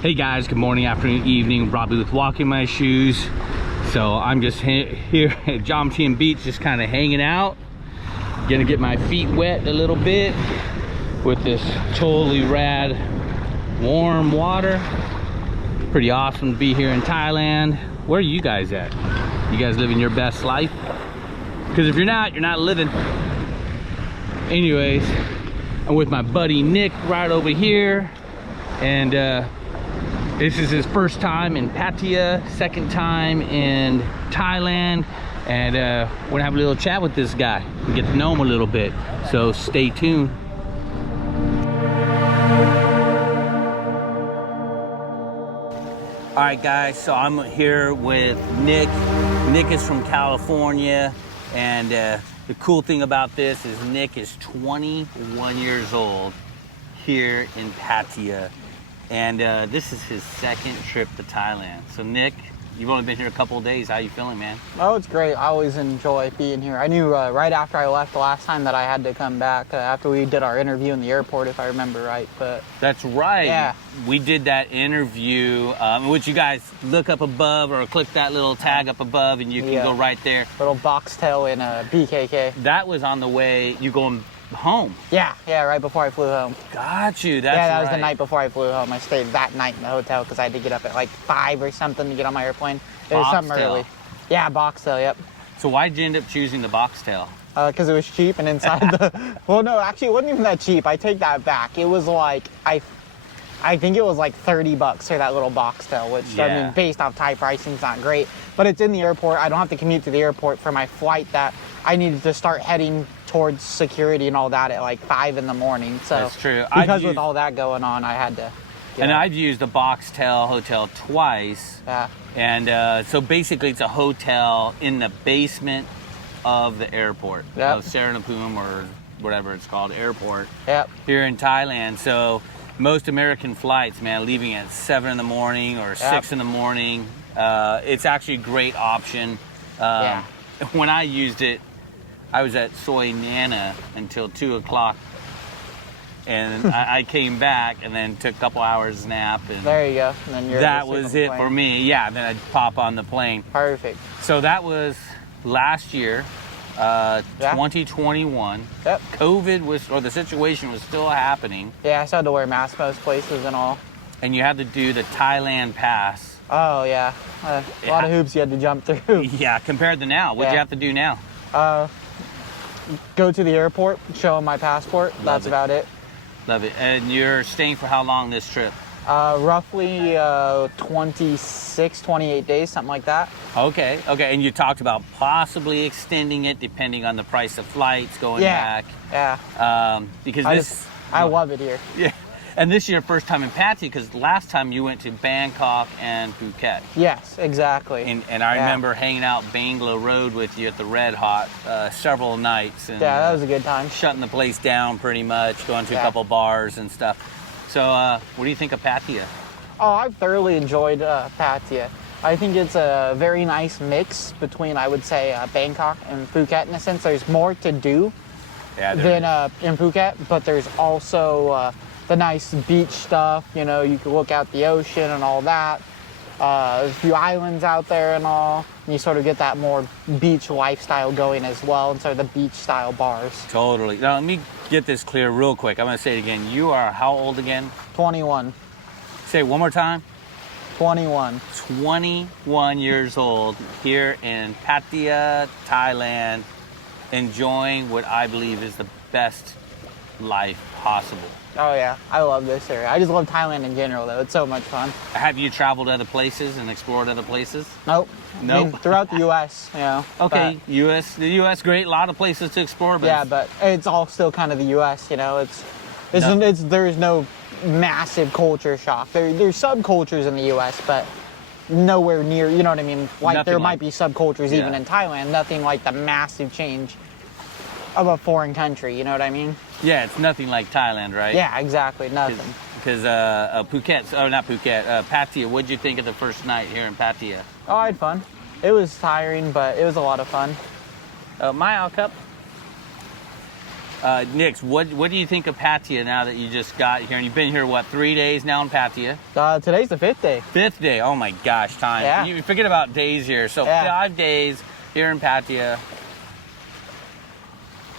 Hey guys, good morning, afternoon, evening. Robbie with Walking My Shoes. So I'm just here at Jom Tien Beach, just kind of hanging out. Gonna get my feet wet a little bit with this totally rad warm water. Pretty awesome to be here in Thailand. Where are you guys at? You guys living your best life? Because if you're not living. Anyways, I'm with my buddy Nick right over here, and this is his first time in Pattaya, second time in Thailand, and we're gonna have a little chat with this guy and get to know him a little bit. So stay tuned. All right, guys. So I'm here with Nick. Nick is from California, and the cool thing about this is Nick is 21 years old here in Pattaya. And this is his second trip to Thailand. So Nick, you've only been here a couple of days. How you feeling, man? Oh, it's great. I always enjoy being here. I knew right after I left the last time that I had to come back after we did our interview in the airport, if I remember right. But that's right. Yeah. We did that interview, which you guys look up above or click that little tag up above, and you can go right there. Little box tail in a BKK. That was on the way you going home. Yeah, right before I flew home. Got you. That's right. That was the night before I flew home. I stayed that night in the hotel because I had to get up at like 5 or something to get on my airplane. It was something early. Yeah, box tail, yep. So why'd you end up choosing the box tail? Because it was cheap, and inside the... Well, no, actually, it wasn't even that cheap. I take that back. It was like... I think it was like $30 for that little box tail, which, I mean, based off Thai pricing, is not great. But it's in the airport. I don't have to commute to the airport for my flight that I needed to start heading towards security and all that at like 5 in the morning. So that's true. Because with all that going on, I had to... And I've used the box tail hotel twice. Yeah. And so basically it's a hotel in the basement of the airport. Yep. Of Suvarnabhumi or whatever it's called, airport. Yep. Here in Thailand. So most American flights, man, leaving at 7 in the morning or 6 in the morning. It's actually a great option. When I used it, I was at Soy Nana until 2 o'clock. And I came back and then took a couple hours nap. And there you go. And then that was it for me. Yeah, then I'd pop on the plane. Perfect. So that was last year, 2021. Yep. COVID was, or the situation was still happening. Yeah, I still had to wear masks most places and all. And you had to do the Thailand pass. Oh, yeah. A lot of hoops you had to jump through. Yeah, compared to now. What'd you have to do now? Go to the airport, show them my passport. That's about it. Love it. And you're staying for how long this trip? Roughly 26, 28 days, something like that. Okay. And you talked about possibly extending it depending on the price of flights going back. Yeah. Because I love it here. Yeah. And this is your first time in Pattaya, because last time you went to Bangkok and Phuket. Yes, exactly. And I remember hanging out Bangla Road with you at the Red Hot several nights. And, yeah, that was a good time. Shutting the place down pretty much, going to a couple bars and stuff. So what do you think of Pattaya? Oh, I've thoroughly enjoyed Pattaya. I think it's a very nice mix between, I would say, Bangkok and Phuket. In a sense, there's more to do than in Phuket, but there's also... the nice beach stuff, you know, you can look out the ocean and all that. There's a few islands out there and all. And you sort of get that more beach lifestyle going as well, and so the beach style bars. Totally. Now let me get this clear real quick. I'm gonna say it again. You are how old again? 21. Say it one more time. 21. 21 years old here in Pattaya, Thailand, enjoying what I believe is the best life possible. Oh yeah, I love this area. I just love Thailand in general though. It's so much fun. Have you traveled other places and explored other places? Nope. I mean, throughout the U.S., you know. Okay, the U.S. great, a lot of places to explore. But yeah, but it's all still kind of the U.S., you know. There's no massive culture shock. There's subcultures in the U.S., but nowhere near, you know what I mean? Like there might be subcultures even in Thailand, nothing like the massive change of a foreign country, you know what I mean? Yeah, it's nothing like Thailand, right? Yeah, exactly, nothing. Because Pattaya, what'd you think of the first night here in Pattaya? Oh, I had fun. It was tiring, but it was a lot of fun. My cup. Nix, what do you think of Pattaya now that you just got here? And you've been here, what, 3 days now in Pattaya? Today's the 5th day. 5th day. Oh my gosh, time. Yeah. You forget about days here. So 5 days here in Pattaya.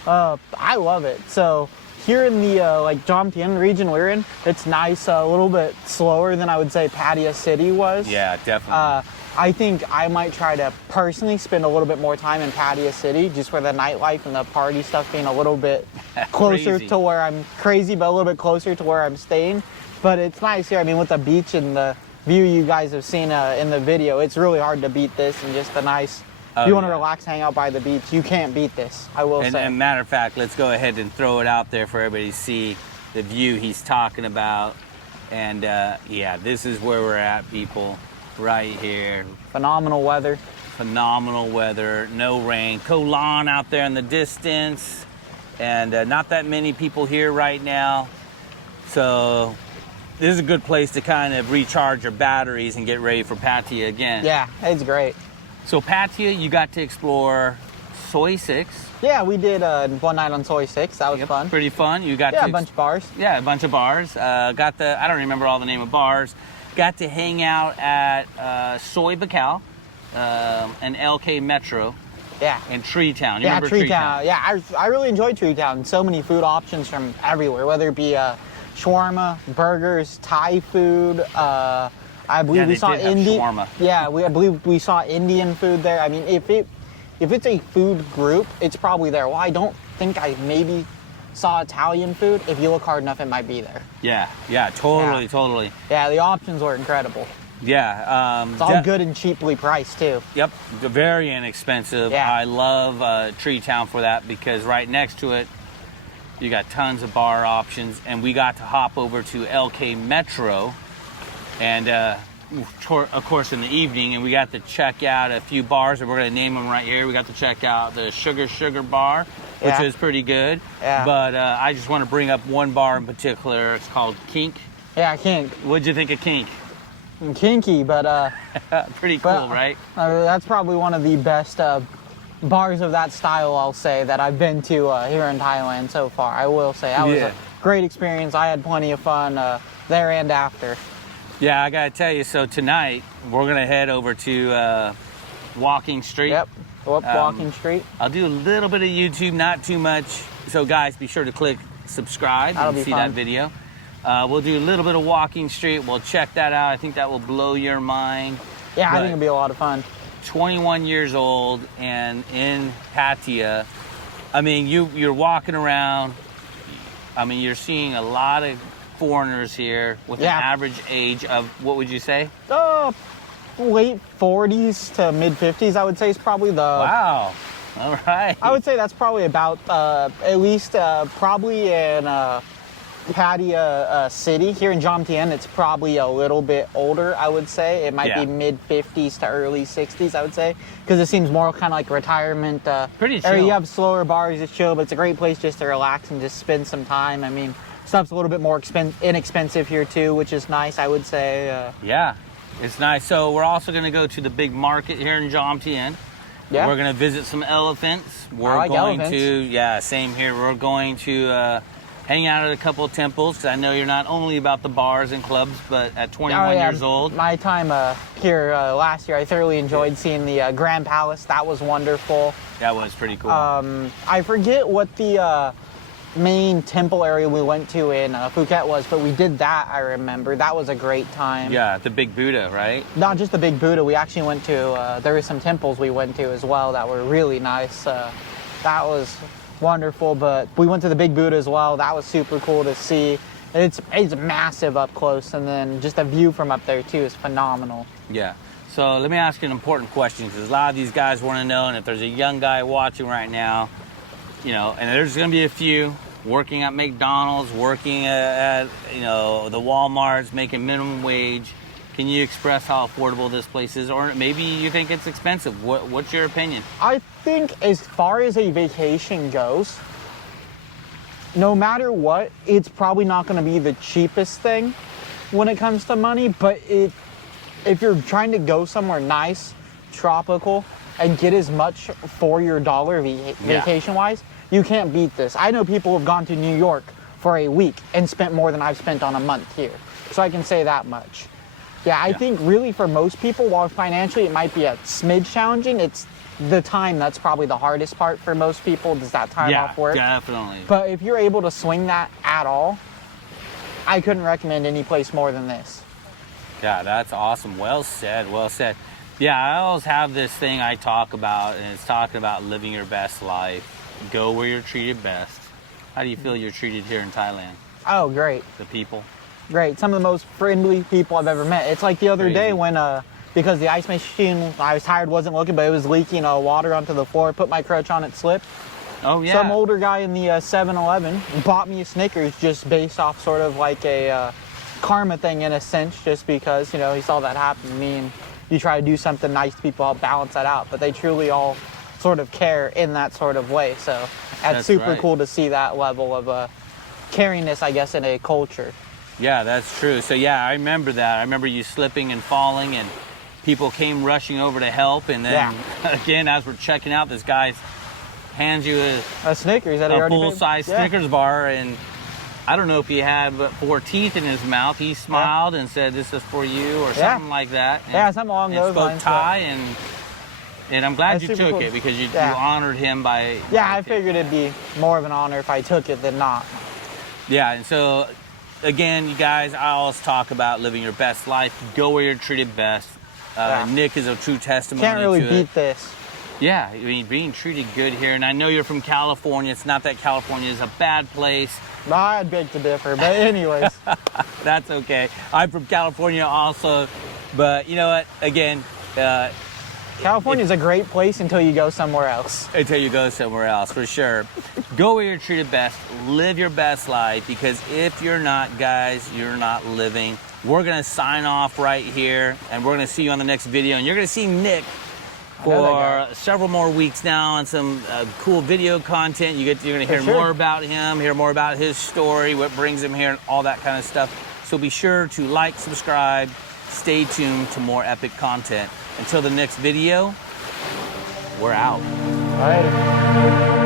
I love it. So here in the like Jomtien region we're in, it's nice, a little bit slower than I would say Pattaya City was. Yeah, definitely. I think I might try to personally spend a little bit more time in Pattaya City, just for the nightlife and the party stuff being a little bit closer to where I'm crazy, but a little bit closer to where I'm staying. But it's nice here. I mean, with the beach and the view you guys have seen in the video, it's really hard to beat this, and just the nice. If you want to relax, hang out by the beach, you can't beat this, I will say. And matter of fact, let's go ahead and throw it out there for everybody to see the view he's talking about. And yeah, this is where we're at, people, right here. Phenomenal weather. Phenomenal weather, no rain. Koh Lan out there in the distance. And not that many people here right now. So this is a good place to kind of recharge your batteries and get ready for Pattaya again. Yeah, it's great. So Pattaya, you got to explore Soi 6. Yeah, we did one night on Soi 6. That was fun. Pretty fun. You got a bunch of bars. Yeah, a bunch of bars. I don't remember all the name of bars. Got to hang out at Soi Buakhao and LK Metro. Yeah. And Tree Town. You yeah, remember Tree Town. Yeah, I really enjoyed Tree Town. So many food options from everywhere, whether it be shawarma, burgers, Thai food. I believe we saw Indian. Yeah, I believe we saw Indian food there. I mean, if it's a food group, it's probably there. Well, I don't think I maybe saw Italian food. If you look hard enough, it might be there. Yeah, totally. Yeah, the options were incredible. Yeah. It's all good and cheaply priced, too. Yep, very inexpensive. Yeah. I love Tree Town for that, because right next to it, you got tons of bar options. And we got to hop over to LK Metro. And of course in the evening, and we got to check out a few bars, and we're going to name them right here. We got to check out the Sugar Bar, which is pretty good. Yeah. But I just want to bring up one bar in particular. It's called Kink. Yeah, Kink. What'd you think of Kink? Kinky, but pretty cool, right? That's probably one of the best bars of that style, I'll say, that I've been to here in Thailand so far. I will say that was a great experience. I had plenty of fun there and after. Yeah, I gotta tell you, so tonight we're gonna head over to Walking Street. Yep, Walking Street. I'll do a little bit of YouTube, not too much. So guys, be sure to click subscribe and see that video. We'll do a little bit of Walking Street. We'll check that out. I think that will blow your mind. Yeah, I think it'll be a lot of fun. 21 years old and in Pattaya. I mean, you're walking around. I mean, you're seeing a lot of foreigners here with an average age of, what would you say? Late 40s to mid 50s, I would say, is probably the... Wow. All right. I would say that's probably about, at least probably in Pattaya City. Here in Jomtien, it's probably a little bit older, I would say. It might be mid 50s to early 60s, I would say, because it seems more kind of like retirement. Pretty chill. You have slower bars, it's chill, but it's a great place just to relax and just spend some time. I mean, stuff's a little bit more inexpensive here too, which is nice, I would say. Yeah, it's nice. So we're also going to go to the big market here in Jomtien. Yeah. We're going to visit some elephants. We're going to, same here. We're going to hang out at a couple of temples, because I know you're not only about the bars and clubs, but at 21 years old. My time here last year, I thoroughly enjoyed seeing the Grand Palace. That was wonderful. That was pretty cool. I forget what the main temple area we went to in Phuket was, but we did that, I remember. That was a great time. Yeah, the big Buddha, right? Not just the big Buddha. We actually went to, there were some temples we went to as well that were really nice. That was wonderful, but we went to the big Buddha as well. That was super cool to see. It's massive up close, and then just the view from up there too is phenomenal. Yeah. So let me ask you an important question, because a lot of these guys want to know, and if there's a young guy watching right now, you know, and there's going to be a few working at McDonald's, working at the Walmarts, making minimum wage. Can you express how affordable this place is? Or maybe you think it's expensive. What's your opinion? I think as far as a vacation goes, no matter what, it's probably not going to be the cheapest thing when it comes to money. But if you're trying to go somewhere nice, tropical, and get as much for your dollar vacation-wise, You can't beat this. I know people who've gone to New York for a week and spent more than I've spent on a month here. So I can say that much. Yeah, I think really for most people, while financially it might be a smidge challenging, it's the time that's probably the hardest part for most people, is that time off work. Yeah, definitely. But if you're able to swing that at all, I couldn't recommend any place more than this. Yeah, that's awesome. Well said, well said. Yeah, I always have this thing I talk about, and it's talking about living your best life. Go where you're treated best. How do you feel you're treated here in Thailand? Oh, great. The people? Great. Some of the most friendly people I've ever met. It's like the other day when, because the ice machine, I was tired, wasn't looking, but it was leaking water onto the floor, put my crutch on, it slipped. Oh, yeah. Some older guy in the 7-Eleven bought me a Snickers just based off sort of like a karma thing in a sense, just because, you know, he saw that happen to me, and you try to do something nice to people, help balance that out. But they truly all sort of care in that sort of way. So that's super cool to see that level of caringness, I guess, in a culture. Yeah, that's true. So yeah, I remember that. I remember you slipping and falling, and people came rushing over to help. And then again, as we're checking out, this guy hands you a Snickers, a full-size Snickers bar, and I don't know if he had 4 teeth in his mouth. He smiled and said, "This is for you," or something like that. And, something along those lines. Spoke Thai, and I'm glad you took it, because you honored him by. Yeah, I figured it'd be more of an honor if I took it than not. Yeah, and so again, you guys, I always talk about living your best life. Go where you're treated best. Nick is a true testimony. Can't really to beat it. this. Yeah, I mean, being treated good here, and I know you're from California. It's not that California is a bad place. No, I'd beg to differ, but anyways. That's okay. I'm from California also, but you know what? Again, California is a great place until you go somewhere else. Until you go somewhere else, for sure. Go where you're treated best. Live your best life, because if you're not, guys, you're not living. We're going to sign off right here, and we're going to see you on the next video. And you're going to see Nick for several more weeks now on some cool video content. You're going to hear more about him, hear more about his story, what brings him here, and all that kind of stuff. So be sure to like, subscribe, stay tuned to more epic content. Until the next video, we're out. All right.